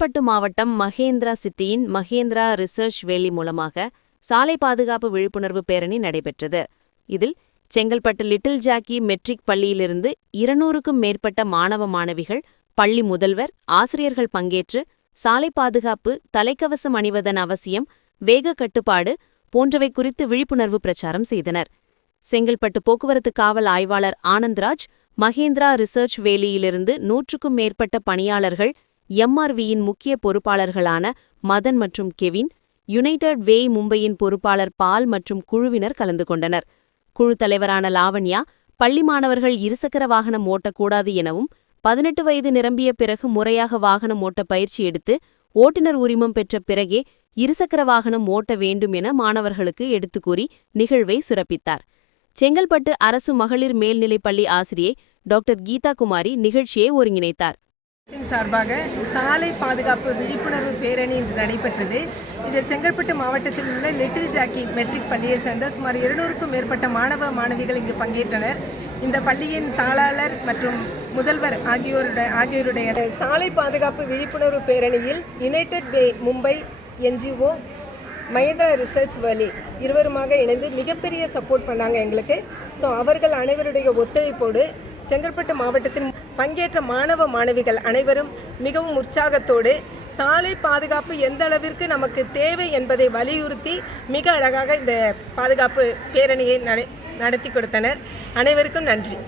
செங்கல்பட்டு மாவட்டம் மகேந்திரா சிட்டியின் மகேந்திரா ரிசர்ச் வேலி மூலமாக சாலை பாதுகாப்பு விழிப்புணர்வு பேரணி நடைபெற்றது. இதில் செங்கல்பட்டு லிட்டில் ஜாக்கி மெட்ரிக் பள்ளியிலிருந்து 200க்கும் மேற்பட்ட மாணவ மாணவிகள், பள்ளி முதல்வர், ஆசிரியர்கள் பங்கேற்று சாலை பாதுகாப்பு, தலைக்கவசம் அணிவதன் அவசியம், வேக கட்டுப்பாடு போன்றவை குறித்து விழிப்புணர்வு பிரச்சாரம் செய்தனர். செங்கல்பட்டு போக்குவரத்து காவல் ஆய்வாளர் ஆனந்த்ராஜ், மகேந்திரா ரிசர்ச் வேலியிலிருந்து 100க்கும் மேற்பட்ட பணியாளர்கள், எம்ஆர்வியின் முக்கிய பொறுப்பாளர்களான மதன் மற்றும் கெவின், யுனைடெட் வே மும்பையின் பொறுப்பாளர் பால் மற்றும் குழுவினர் கலந்து கொண்டனர். குழு தலைவரான லாவண்யா, பள்ளி மாணவர்கள் இருசக்கர வாகனம் ஓட்டக்கூடாது எனவும், 18 வயது நிரம்பிய பிறகு முறையாக வாகனம் ஓட்ட பயிற்சி எடுத்து ஓட்டுநர் உரிமம் பெற்ற பிறகே இருசக்கர வாகனம் ஓட்ட வேண்டும் என மாணவர்களுக்கு எடுத்துக்கூறி நிகழ்வை சிறப்பித்தார். செங்கல்பட்டு அரசு மகளிர் மேல்நிலைப்பள்ளி ஆசிரியை டாக்டர் கீதா குமாரி நிகழ்ச்சியை ஒருங்கிணைத்தார். சார்பாக சாலை பாதுகாப்பு விழிப்புணர்வு பேரணி இன்று நடைபெற்றது. இதில் செங்கல்பட்டு மாவட்டத்தில் உள்ள லிட்டில் ஜாக்கி மெட்ரிக் பள்ளியை சேர்ந்த சுமார் 200க்கும் மேற்பட்ட மாணவ மாணவிகள் இங்கு பங்கேற்றனர். இந்த பள்ளியின் தாளாளர் மற்றும் முதல்வர் ஆகியோருடைய சாலை பாதுகாப்பு விழிப்புணர்வு பேரணியில் யுனைடெட் வே மும்பை என்ஜிஓ, மகேந்திரா ரிசர்ச் வேலி இருவருமாக இணைந்து மிகப்பெரிய சப்போர்ட் பண்ணாங்க எங்களுக்கு. ஸோ அவர்கள் அனைவருடைய ஒத்துழைப்போடு செங்கல்பட்டு மாவட்டத்தின் பங்கேற்ற மாணவ மாணவிகள் அனைவரும் மிகவும் உற்சாகத்தோடு சாலை பாதுகாப்பு எந்த அளவிற்கு நமக்கு தேவை என்பதை வலியுறுத்தி மிக அழகாக இந்த பாதுகாப்பு பேரணியை நடத்தி கொடுத்தனர். அனைவருக்கும் நன்றி.